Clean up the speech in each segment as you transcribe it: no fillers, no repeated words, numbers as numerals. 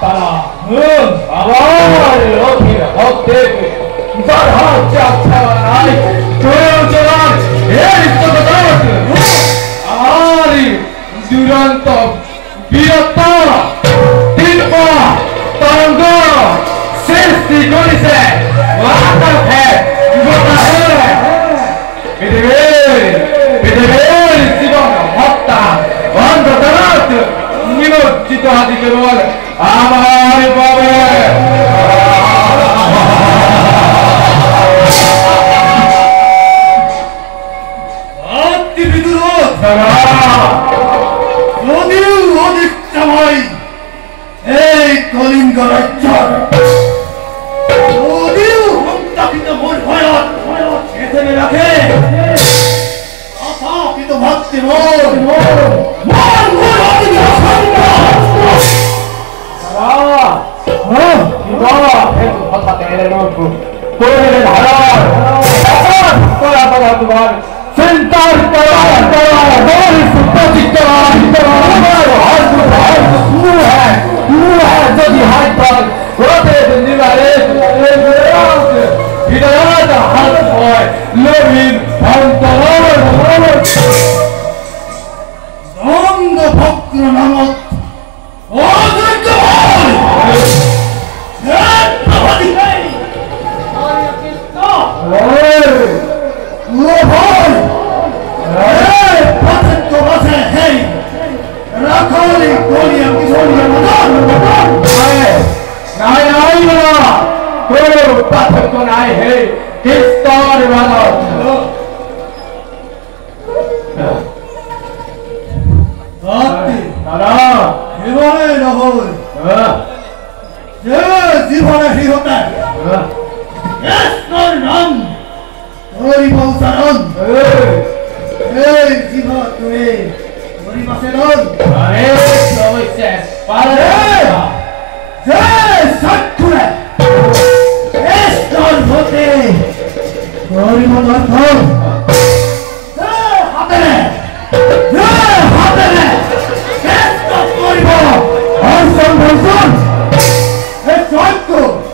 তারা আমার লোকের হতে যার হাত যাচ্ছে নাই প্রয়োজন এই জগৎ আমারই দুরন্ত বীরত্ব দিব্য তরঙ্গ সৃষ্টি করেছে মাতার ভেদ গোটা পৃথিবীর জীবন হত্যা অন্ধকার নিমজ্জিত হাতি কেবল আমার পাবে এই কলিঙ্গ রাজ্য যদিও হন্তাকিত মন ভয়ত এখানে রাখে কিন্তু ভাবতে যদি হাত পান ওদের নিবারে হৃদয়ত হাত হয় লবিন অন্তর অঙ্গ ভক্র নামক পার্থক্য নাই হে কিস্তর মানব জীবনে নহল যে জীবনে হৃহতে নাম হরি পৌঁছারণ এই জীব তুমি হরি পাশে নন অবশ্যই পারে যে সাক্ষুরে এস্তর হতে হরি মদর্থন হাতে Son, es santo.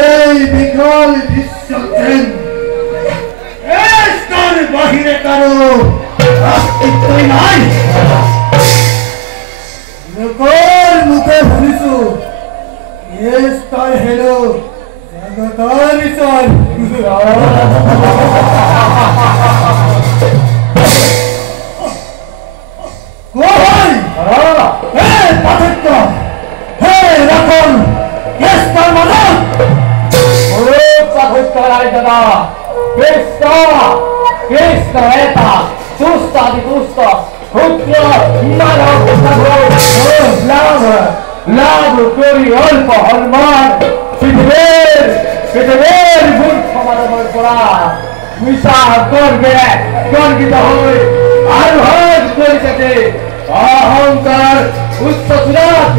এই বিকল বিশ্বজেন এস্তার বাহিরে কারো অস্তিত্বই নাই লোকের মুখে শুনিছো এস্তার হেলো জগতার বিচার কই হে পাঠক হে রাখন এস্তার Madan Dadah, Krishna eta, Tusta di Tusta, Hutya, Manav, Lav, Kuri, Olpa, Halman, Pithibir, Bun, Khamar, Pura, Misa, Korgita Hoy, Arhad, Kurikate, Ahankar, Ustasurat,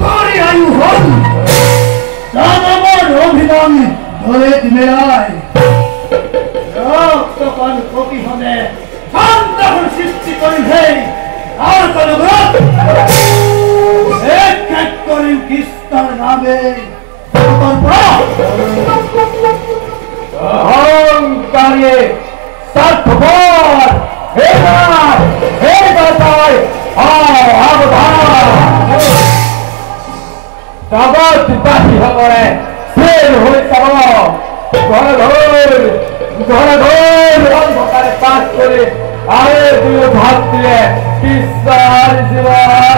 Kari ayu hon অহংকারে স্বার্থপর জগৎবাসী সকলে ফের হয়ে যাব ঘর অন্ধকারে পাঠ করে আরে দুই ভাত দিয়ে কৃষ্ণ জীবন